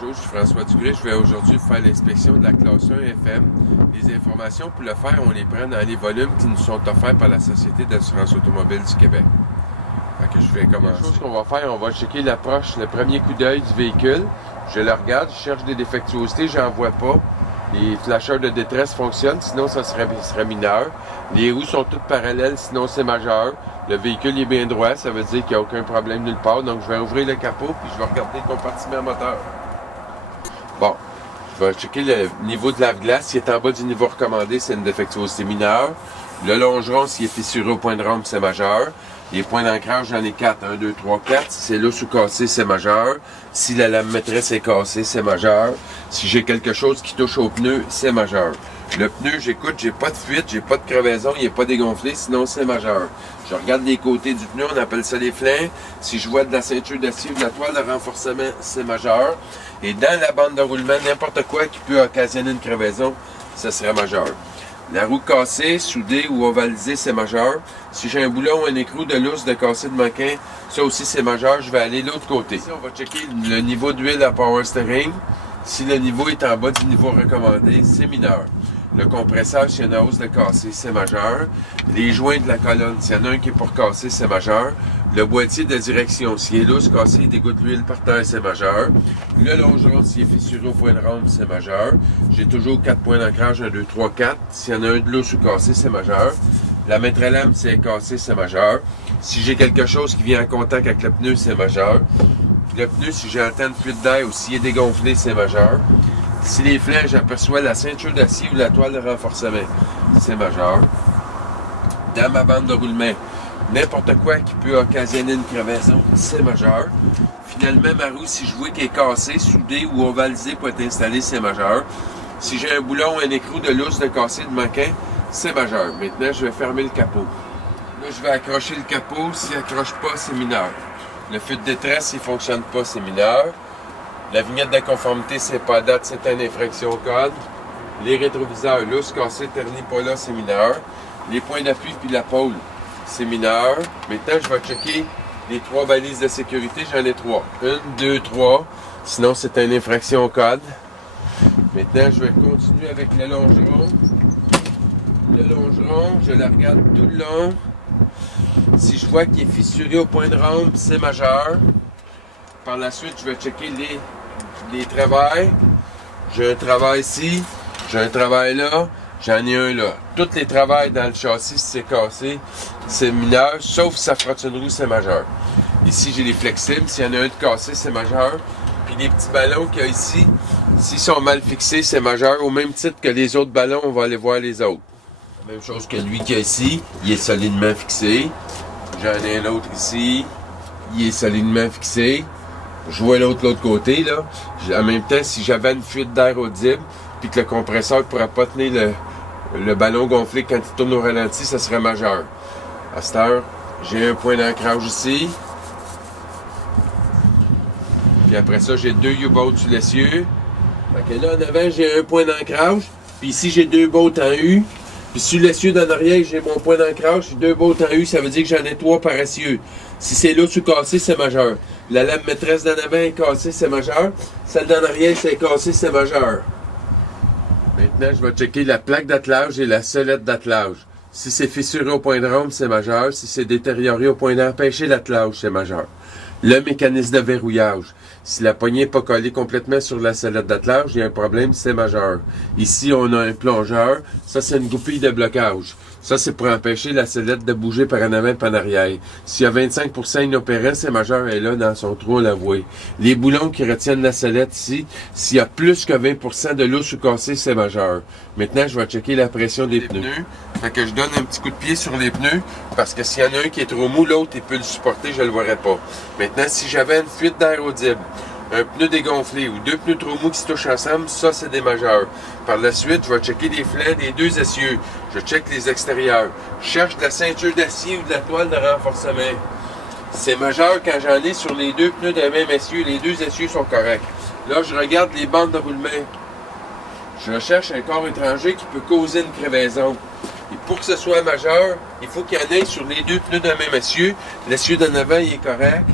Bonjour, je suis François Dugré. Je vais aujourd'hui faire l'inspection de la classe 1 FM. Les informations pour le faire, on les prend dans les volumes qui nous sont offerts par la Société d'assurance automobile du Québec. Fait que je vais commencer. La chose qu'on va faire, on va checker l'approche, le premier coup d'œil du véhicule. Je le regarde, je cherche des défectuosités, j'en vois pas. Les flasheurs de détresse fonctionnent, sinon ça serait mineur. Les roues sont toutes parallèles, sinon c'est majeur. Le véhicule est bien droit, ça veut dire qu'il n'y a aucun problème nulle part. Donc je vais ouvrir le capot puis je vais regarder le compartiment moteur. Bon, je vais checker le niveau de lave-glace. S'il est en bas du niveau recommandé, c'est une défectuosité mineure. Le longeron, s'il est fissuré au point de rampe, c'est majeur. Les points d'ancrage, j'en ai 4. 1, 2, 3, 4. Si c'est lousse ou cassé, c'est majeur. Si la lame maîtresse est cassée, c'est majeur. Si j'ai quelque chose qui touche au pneu, c'est majeur. Le pneu, j'écoute, j'ai pas de fuite, j'ai pas de crevaison, il n'est pas dégonflé, sinon c'est majeur. Je regarde les côtés du pneu, on appelle ça les flancs. Si je vois de la ceinture d'acier ou de la toile de renforcement, c'est majeur. Et dans la bande de roulement, n'importe quoi qui peut occasionner une crevaison, ça serait majeur. La roue cassée, soudée ou ovalisée, c'est majeur. Si j'ai un boulon ou un écrou de lousse, de cassé, de manquin, ça aussi c'est majeur, je vais aller de l'autre côté. Ici, on va checker le niveau d'huile à power steering. Si le niveau est en bas du niveau recommandé, c'est mineur. Le compresseur, s'il y a une hausse de cassé, c'est majeur. Les joints de la colonne, s'il y en a un qui est pour casser, c'est majeur. Le boîtier de direction, s'il est lousse, cassé, il dégoûte l'huile par terre, c'est majeur. Le longeron, s'il est fissuré au point de rampe, c'est majeur. J'ai toujours 4 points d'ancrage, 1, 2, 3, 4. S'il y en a un de lousse ou cassé, c'est majeur. La maître-lame, si elle est cassée, c'est majeur. Si j'ai quelque chose qui vient en contact avec le pneu, c'est majeur. Le pneu, si j'entends une fuite d'air ou s'il est dégonflé, c'est majeur. Si les flancs, j'aperçois la ceinture d'acier ou la toile de renforcement, c'est majeur. Dans ma bande de roulement, n'importe quoi qui peut occasionner une crevaison, c'est majeur. Finalement, ma roue, si je vois qu'elle est cassée, soudée ou ovalisée pour être installée, c'est majeur. Si j'ai un boulon, un écrou de lousse, de cassé, de manquin, c'est majeur. Maintenant, je vais fermer le capot. Là, je vais accrocher le capot. S'il n'accroche pas, c'est mineur. Le feu de détresse, s'il ne fonctionne pas, c'est mineur. La vignette de conformité, c'est pas date, c'est une infraction au code. Les rétroviseurs, lousse, cassé, terni, pas là, c'est mineur. Les points d'appui puis la pôle, c'est mineur. Maintenant, je vais checker les 3 balises de sécurité. J'en ai 3. 1, 2, 3. Sinon, c'est une infraction au code. Maintenant, je vais continuer avec le longeron. Le longeron, je la regarde tout le long. Si je vois qu'il est fissuré au point de rampe, c'est majeur. Par la suite, je vais checker les travails. J'ai un travail ici, j'ai un travail là, j'en ai un là. Tous les travails dans le châssis, si c'est cassé, c'est mineur, sauf si ça frotte une roue, c'est majeur. Ici, j'ai les flexibles. S'il y en a un de cassé, c'est majeur. Puis les petits ballons qu'il y a ici, s'ils sont mal fixés, c'est majeur. Au même titre que les autres ballons, on va aller voir les autres. Même chose que lui qu'il y a ici, il est solidement fixé. J'en ai un autre ici, il est solidement fixé. Je vois l'autre côté, là. En même temps, si j'avais une fuite d'air audible, puis que le compresseur ne pourrait pas tenir le ballon gonflé quand il tourne au ralenti, ça serait majeur. À cette heure, j'ai un point d'ancrage ici. Puis après ça, j'ai 2 U-bolts sur l'essieu. Fait que là, en avant, j'ai un point d'ancrage. Puis ici, j'ai 2 bolts en U. Puis sur l'essieu d'en arrière, j'ai mon point d'ancrage. J'ai 2 bolts en U, ça veut dire que j'en ai 3 par essieu. Si c'est là ou cassé, c'est majeur. La lame maîtresse d'en avant est cassée, c'est majeur. Celle d'en arrière, c'est cassée, c'est majeur. Maintenant, je vais checker la plaque d'attelage et la sellette d'attelage. Si c'est fissuré au point de rampe, c'est majeur. Si c'est détérioré au point d'empêcher l'attelage, c'est majeur. Le mécanisme de verrouillage. Si la poignée n'est pas collée complètement sur la sellette d'attelage, il y a un problème, c'est majeur. Ici, on a un plongeur. Ça, c'est une goupille de blocage. Ça, c'est pour empêcher la sellette de bouger par en avant et par en arrière. S'il y a 25% inopérant, c'est majeur, elle est là dans son trou, on la voit. Les boulons qui retiennent la sellette ici, s'il y a plus que 20% de lousse ou cassé, c'est majeur. Maintenant, je vais checker la pression des pneus. Fait que je donne un petit coup de pied sur les pneus, parce que s'il y en a un qui est trop mou, l'autre, il peut le supporter, je ne le verrai pas. Maintenant, si j'avais une fuite d'air audible, un pneu dégonflé ou 2 pneus trop mous qui se touchent ensemble, ça c'est des majeurs. Par la suite, je vais checker les flancs des 2 essieux. Je check les extérieurs. Je cherche de la ceinture d'acier ou de la toile de renforcement. C'est majeur quand j'en ai sur les 2 pneus de même essieu. Les 2 essieux sont corrects. Là, je regarde les bandes de roulement. Je recherche un corps étranger qui peut causer une crevaison. Et pour que ce soit majeur, il faut qu'il y en ait sur les 2 pneus de même essieu. L'essieu d'en avant, il est correct.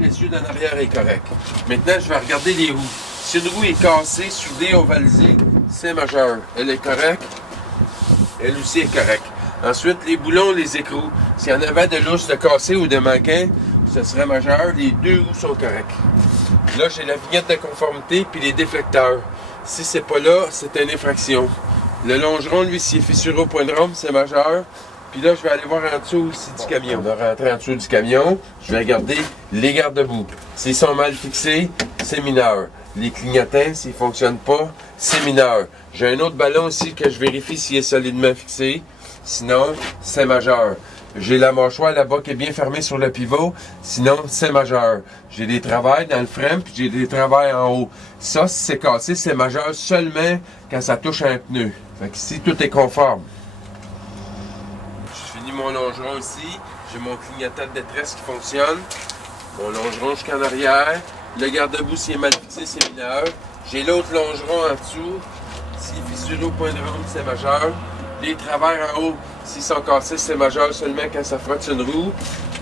L'essieu d'en arrière est correct. Maintenant, je vais regarder les roues. Si une roue est cassée, soudée, ovalisée, c'est majeur. Elle est correcte. Elle aussi est correcte. Ensuite, les boulons, les écrous. S'il y en avait de lousse, de cassé ou de manquant, ce serait majeur. Les deux roues sont correctes. Là, j'ai la vignette de conformité puis les déflecteurs. Si c'est pas là, c'est une infraction. Le longeron, lui, s'il est fissuré au point de rhum, c'est majeur. Puis là, je vais aller voir en dessous aussi du camion. On va rentrer en dessous du camion. Je vais regarder les garde-boue. S'ils sont mal fixés, c'est mineur. Les clignotants, s'ils ne fonctionnent pas, c'est mineur. J'ai un autre ballon ici que je vérifie s'il est solidement fixé. Sinon, c'est majeur. J'ai la mâchoire là-bas qui est bien fermée sur le pivot. Sinon, c'est majeur. J'ai des travails dans le frein, puis j'ai des travails en haut. Ça, si c'est cassé, c'est majeur seulement quand ça touche un pneu. Fait que ici, tout est conforme. Je finis mon longeron ici. J'ai mon clignotant de détresse qui fonctionne. Mon longeron jusqu'en arrière. Le garde-boue, s'il est mal fixé, c'est mineur. J'ai l'autre longeron en dessous. S'il est fissuré au point de rhum, c'est majeur. Les travers en haut, s'ils sont cassés, c'est majeur seulement quand ça frotte une roue.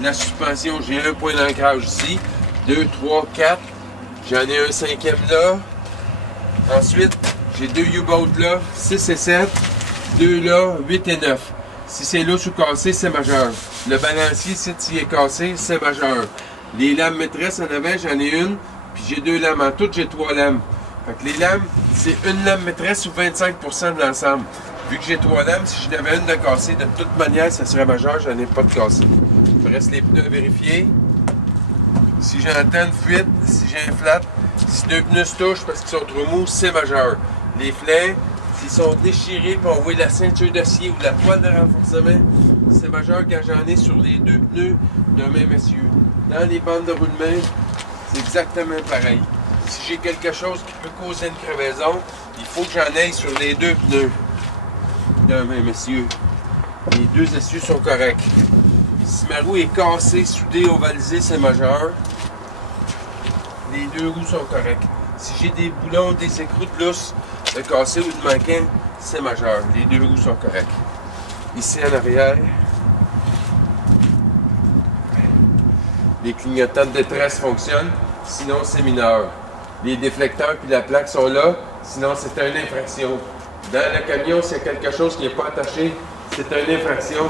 La suspension, j'ai un point d'ancrage ici. 2, 3, 4. J'en ai un cinquième là. Ensuite, j'ai deux U-boats là, 6 et 7. Deux là, 8 et 9. Si c'est lousse ou cassé, c'est majeur. Le balancier, s'il est cassé, c'est majeur. Les lames maîtresses en avant, j'en ai une. Puis j'ai deux lames. En tout, j'ai 3 lames. Fait que les lames, c'est une lame maîtresse ou 25% de l'ensemble. Vu que j'ai 3 lames, si je n'avais une de cassée, de toute manière, ça serait majeur, j'en ai pas de cassé. Il me reste les pneus à vérifier. Si j'entends une fuite, si j'ai un flat, si deux pneus se touchent parce qu'ils sont trop mous, c'est majeur. Les flancs, s'ils sont déchirés pour envoyer la ceinture d'acier ou la toile de renforcement, c'est majeur quand j'en ai sur les deux pneus d'un même essieu. Dans les bandes de roulement, c'est exactement pareil. Si j'ai quelque chose qui peut causer une crevaison, il faut que j'en aille sur les deux pneus d'un même essieu. Les deux essieux sont corrects. Si ma roue est cassée, soudée, ovalisée, c'est majeur. Les deux roues sont correctes. Si j'ai des boulons, des écrous de lousse, de cassé ou de manquant, c'est majeur. Les deux roues sont correctes. Ici en arrière, les clignotants de détresse fonctionnent, sinon c'est mineur. Les déflecteurs puis la plaque sont là, sinon c'est une infraction. Dans le camion, s'il y a quelque chose qui n'est pas attaché, c'est une infraction.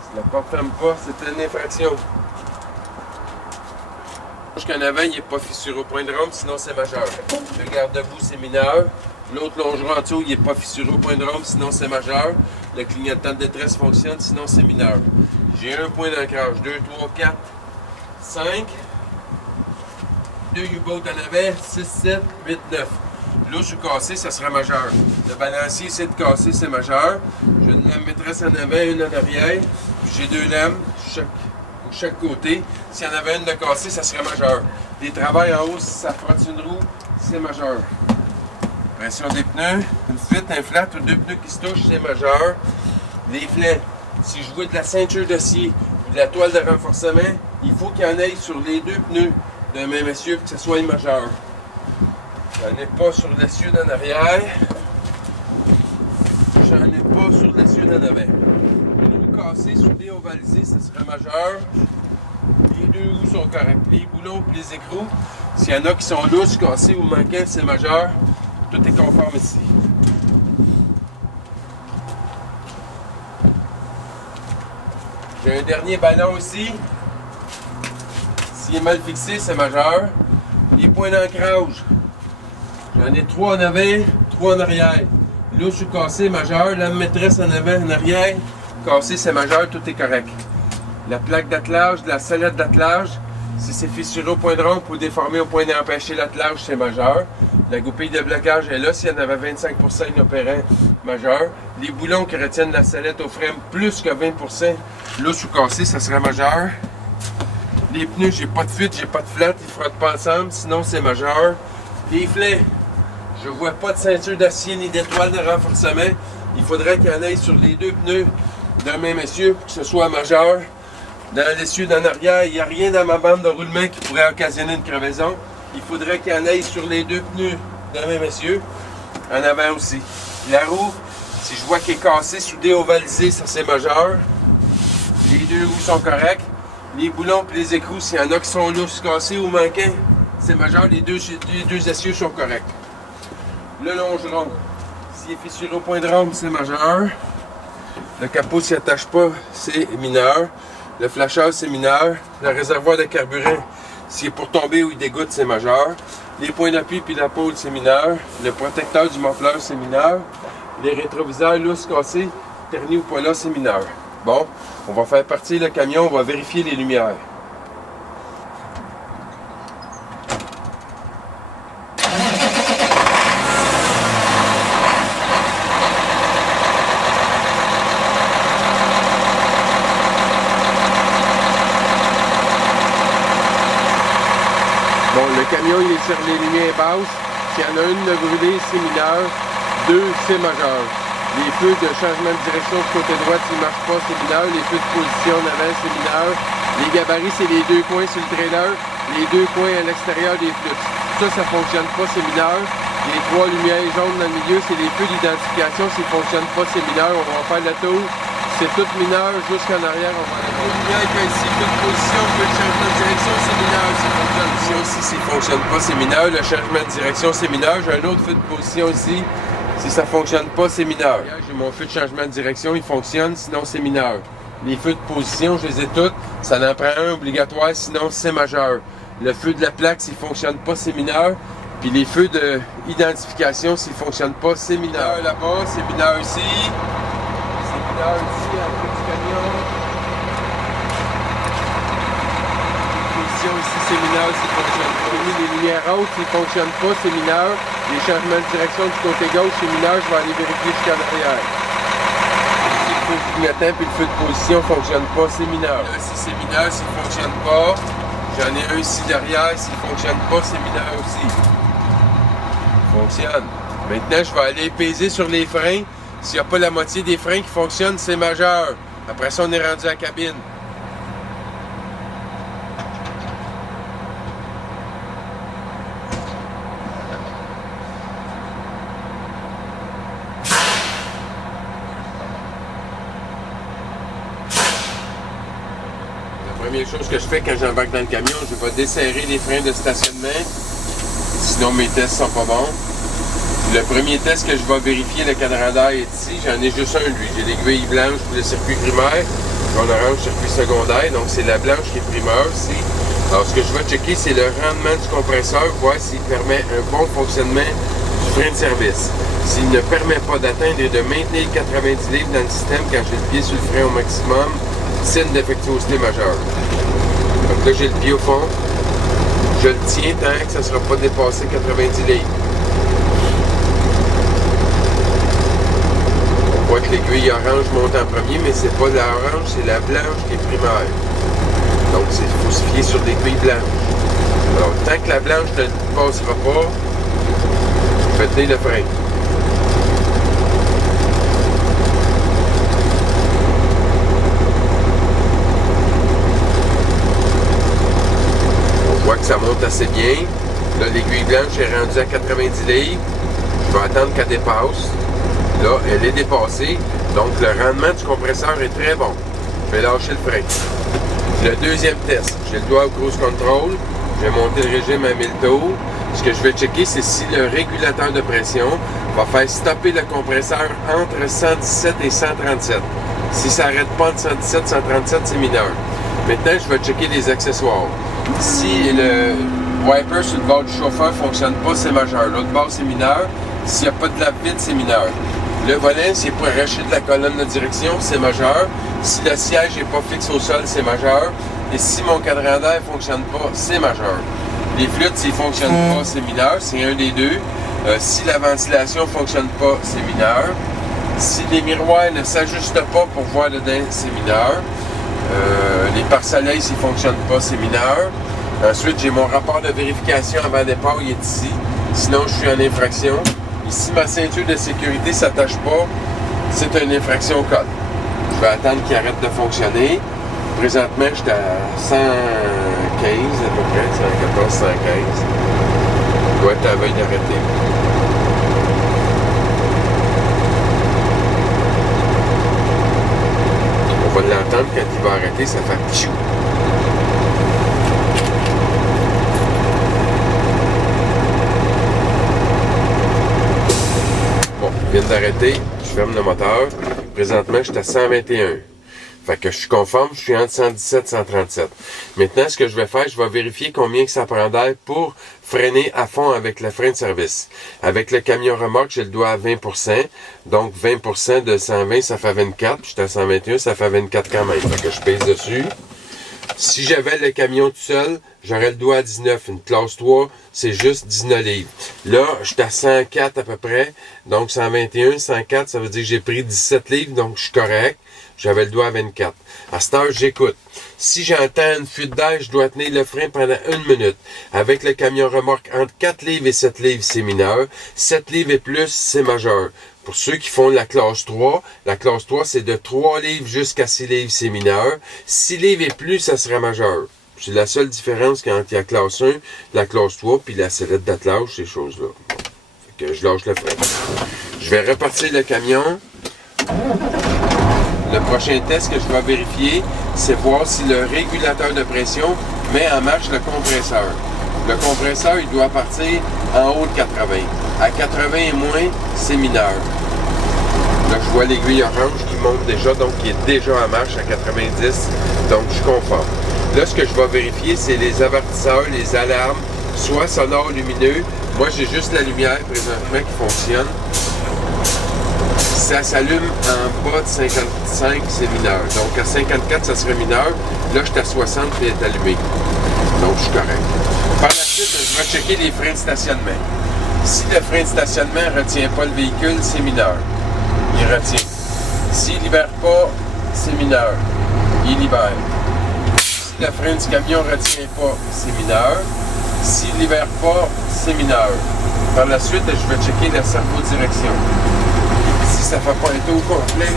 Si la porte ne ferme pas, c'est une infraction. Jusqu'en avant, il n'est pas fissuré au point de rhum, sinon c'est majeur. Le garde-boue, c'est mineur. L'autre longeron en dessous, il n'est pas fissuré au point de rhum, sinon c'est majeur. Le clignotant de détresse fonctionne, sinon c'est mineur. J'ai un point d'ancrage. 2, 3, 4, 5. 2 U-boats en avant, 6, 7, 8, 9. Lousse ou cassé, ça sera majeur. Le balancier, c'est de casser, c'est majeur. J'ai une lame maîtresse en avant, une en arrière. J'ai deux lames chaque côté. S'il y en avait une de cassée, ça serait majeur. Les travails en haut, si ça frotte une roue, c'est majeur. Pression des pneus, une fuite, un flat ou deux pneus qui se touchent, c'est majeur. Les flancs, si je vois de la ceinture d'acier ou de la toile de renforcement, il faut qu'il y en ait sur les deux pneus d'un même essieu pour que ce soit majeur. J'en ai pas sur l'essieu d'en arrière. J'en ai pas sur l'essieu d'en avant. Une roue cassée, soudée, ovalisée, ça serait majeur. Les deux roues sont correctes. Les boulons et les écrous, s'il y en a qui sont lousses, cassés ou manquants, c'est majeur. Tout est conforme ici. J'ai un dernier ballon ici. S'il est mal fixé, c'est majeur. Les points d'ancrage. J'en ai 3 en avant, 3 en arrière. Lousse ou cassé, majeur. Lame maîtresse en avant, en arrière. Cassé, c'est majeur, tout est correct. La plaque d'attelage, la sellette d'attelage, si c'est fissuré au point de rhum ou déformé au point d'empêcher l'attelage, c'est majeur. La goupille de blocage est là. S'il y en avait 25% inopérant, majeur. Les boulons qui retiennent la sellette au frein, plus que 20%, lousse ou cassé, ça serait majeur. Les pneus, j'ai pas de fuite, j'ai pas de flat, ils ne frottent pas ensemble, sinon c'est majeur. Les flancs, je vois pas de ceinture d'acier ni d'étoile de renforcement. Il faudrait qu'il y en ait sur les deux pneus d'un même essieu pour que ce soit majeur. Dans l'essieu d'en arrière, il n'y a rien dans ma bande de roulement qui pourrait occasionner une crevaison. Il faudrait qu'il y en ait sur les deux pneus d'un même essieu. En avant aussi. La roue, si je vois qu'elle est cassée, soudée, ovalisée, ça c'est majeur. Les deux roues sont correctes. Les boulons et les écrous, s'il y en a qui sont lousses, cassés ou manquants, c'est majeur. Les deux essieux sont corrects. Le longeron, s'il est fissuré au point de rame, c'est majeur. Le capot s'y attache pas, c'est mineur. Le flasheur, c'est mineur. Le réservoir de carburant, s'il est pour tomber ou il dégoûte, c'est majeur. Les points d'appui puis la pôle, c'est mineur. Le protecteur du muffler, c'est mineur. Les rétroviseurs lousses, cassés, ternis ou pas là, c'est mineur. Bon, on va faire partir le camion, on va vérifier les lumières. Bon, le camion, il est sur les lumières basses. S'il y en a une de brûlée, c'est mineur. 2, c'est majeur. Les feux de changement de direction du côté droit, s'ils ne marchent pas, c'est mineur. Les feux de position en avant, c'est mineur. Les gabarits, c'est les 2 coins sur le trailer. Les 2 coins à l'extérieur des flux. Ça ne fonctionne pas, c'est mineur. Les 3 lumières jaunes dans le milieu, c'est les feux d'identification. S'ils ne fonctionnent pas, c'est mineur. On va faire le tour. C'est tout mineur jusqu'en arrière. On va aller voir. Les lumières ici, feu de position, feu de changement de direction, c'est mineur. S'il ne fonctionne pas, c'est mineur. Le changement de direction, c'est mineur. J'ai un autre feu de position ici. Si ça ne fonctionne pas, c'est mineur. J'ai mon feu de changement de direction, il fonctionne, sinon c'est mineur. Les feux de position, je les ai toutes. Ça en prend un obligatoire, sinon c'est majeur. Le feu de la plaque, s'il ne fonctionne pas, c'est mineur. Puis les feux d'identification, s'ils ne fonctionnent pas, c'est mineur. Là-bas, c'est mineur ici. C'est mineur ici, à l'entrée du camion. Ici, c'est mineur, s'il ne fonctionne pas. J'ai mis les lumières hautes, s'ils ne fonctionnent pas, c'est mineur. Les changements de direction du côté gauche, c'est mineur, je vais aller vérifier jusqu'à l'arrière. Ici, le feu de clignotant puis le feu de position ne fonctionne pas, c'est mineur. Là, si c'est mineur, s'il ne fonctionne pas, j'en ai un ici derrière, s'il ne fonctionne pas, c'est mineur aussi. Il fonctionne. Maintenant, je vais aller peser sur les freins. S'il n'y a pas la moitié des freins qui fonctionnent, c'est majeur. Après ça, on est rendu à la cabine. La première chose que je fais quand j'embarque dans le camion, je vais desserrer les freins de stationnement. Sinon, mes tests sont pas bons. Le premier test que je vais vérifier, le cadran d'air est ici. J'en ai juste un, lui. J'ai l'aiguille blanche pour le circuit primaire, en orange, circuit secondaire. Donc, c'est la blanche qui est primeur ici. Alors, ce que je vais checker, c'est le rendement du compresseur, voir s'il permet un bon fonctionnement du frein de service. S'il ne permet pas d'atteindre et de maintenir 90 livres dans le système quand j'ai le pied sur le frein au maximum, c'est une défectuosité majeure. Donc là, j'ai le pied au fond. Je le tiens tant que ça ne sera pas dépassé 90 livres. On voit que l'aiguille orange monte en premier, mais c'est pas la orange, c'est la blanche qui est primaire. Donc, il faut se fier sur l'aiguille blanche. Alors, tant que la blanche ne passera pas, je vais tenir le frein. On voit que ça monte assez bien. Là, l'aiguille blanche est rendue à 90 livres. Je vais attendre qu'elle dépasse. Là, elle est dépassée. Donc, le rendement du compresseur est très bon. Je vais lâcher le frein. Le deuxième test, j'ai le doigt au cruise control. Je vais monter le régime à 1000 tours. Ce que je vais checker, c'est si le régulateur de pression va faire stopper le compresseur entre 117 et 137. Si ça n'arrête pas entre 117 et 137, c'est mineur. Maintenant, je vais checker les accessoires. Si le wiper sur le bord du chauffeur ne fonctionne pas, c'est majeur. L'autre bord, c'est mineur. S'il n'y a pas de lave-vide, c'est mineur. Le volant, c'est pour arracher de la colonne de direction, c'est majeur. Si le siège n'est pas fixe au sol, c'est majeur. Et si mon cadran d'air ne fonctionne pas, c'est majeur. Les flûtes, s'ils ne fonctionnent pas, c'est mineur. C'est un des deux. Si la ventilation ne fonctionne pas, c'est mineur. Si les miroirs ne s'ajustent pas pour voir dedans, c'est mineur. Les pare-soleils, s'ils ne fonctionnent pas, c'est mineur. Ensuite, j'ai mon rapport de vérification avant départ, il est ici. Sinon, je suis en infraction. Si ma ceinture de sécurité ne s'attache pas, c'est une infraction au code. Je vais attendre qu'il arrête de fonctionner. Présentement, j'étais à 115 à peu près, 114, 115. Je dois être à la veille d'arrêter. On va l'entendre quand il va arrêter, ça fait pchou. Je viens d'arrêter, je ferme le moteur. Présentement, je suis à 121. Fait que je suis conforme, je suis entre 117 et 137. Maintenant, ce que je vais faire, je vais vérifier combien que ça prend d'air pour freiner à fond avec le frein de service. Avec le camion remorque, j'ai le doigt à 20%. Donc, 20% de 120, ça fait 24. Puis, j'étais à 121, ça fait 24 quand même. Fait que je pèse dessus. Si j'avais le camion tout seul, j'aurais le doigt à 19. Une classe 3, c'est juste 19 livres. Là, je suis à 104 à peu près. Donc, 121, 104, ça veut dire que j'ai pris 17 livres. Donc, je suis correct. J'avais le doigt à 24. À cette heure, j'écoute. Si j'entends une fuite d'air, je dois tenir le frein pendant 1 minute. Avec le camion remorque, entre 4 livres et 7 livres, c'est mineur. 7 livres et plus, c'est majeur. Pour ceux qui font la classe 3, c'est de 3 livres jusqu'à 6 livres, c'est mineur. 6 livres et plus, ça sera majeur. C'est la seule différence quand il y a classe 1, la classe 3, puis la sellette d'attelage, ces choses-là. Fait que je lâche le frein. Je vais repartir le camion. Le prochain test que je vais vérifier, c'est voir si le régulateur de pression met en marche le compresseur. Le compresseur, il doit partir en haut de 80. À 80 et moins, c'est mineur. Là, je vois l'aiguille orange qui monte déjà, donc qui est déjà en marche à 90, donc je suis conforme. Là, ce que je vais vérifier, c'est les avertisseurs, les alarmes, soit sonores, lumineux. Moi, j'ai juste la lumière présentement qui fonctionne. Ça s'allume en bas de 55, c'est mineur. Donc, à 54, ça serait mineur. Là, je suis à 60 et elle est allumée. Donc, je suis correct. Par la suite, je vais checker les freins de stationnement. Si le frein de stationnement ne retient pas le véhicule, c'est mineur. Il retient. S'il ne libère pas, c'est mineur. Il libère. Si le frein du camion ne retient pas, c'est mineur. S'il ne libère pas, c'est mineur. Par la suite, je vais checker la servo-direction. Si ça ne fait pas un tour complet,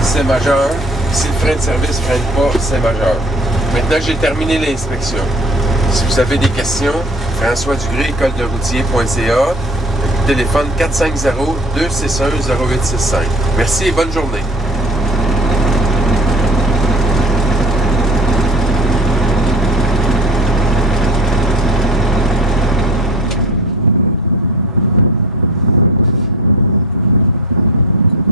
c'est majeur. Si le frein de service ne freine pas, c'est majeur. Maintenant, j'ai terminé l'inspection. Si vous avez des questions, François Dugré, écolederoutier.ca, téléphone 450-261-0865. Merci et bonne journée.